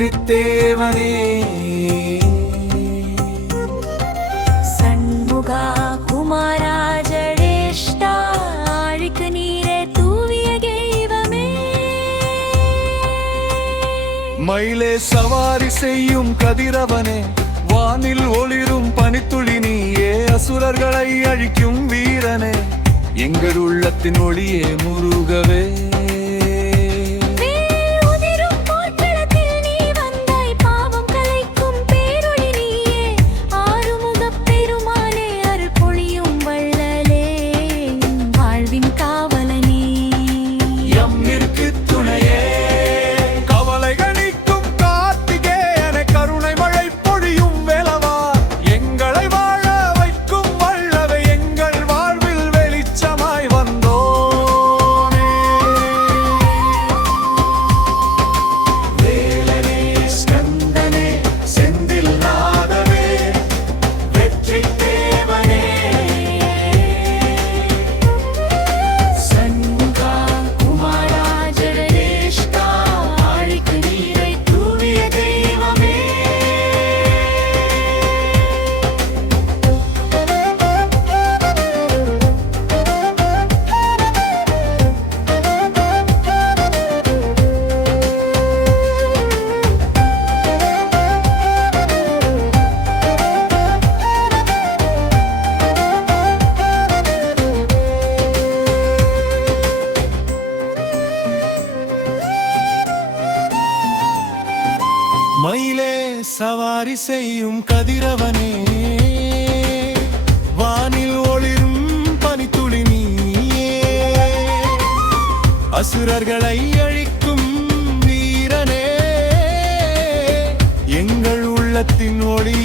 வெற்றி தேவனே சண்முகா குமாரா ஜடேஷ்டா ஆழிக்கு நீரே தூவிய தெய்வமே மயிலே சவாரி செய்யும் கதிரவனே வானில் ஒளிரும் பனித்துளி நீயே அசுரர்களை அழிக்கும் வீரனே எங்கள் உள்ளத்தின் ஒளியே முருகவே மயிலே சவாரி செய்யும் கதிரவனே வானில் ஒளிரும் பனித்துளி நீயே அசுரர்களை அழிக்கும் வீரனே எங்கள் உள்ளத்தின் ஒளி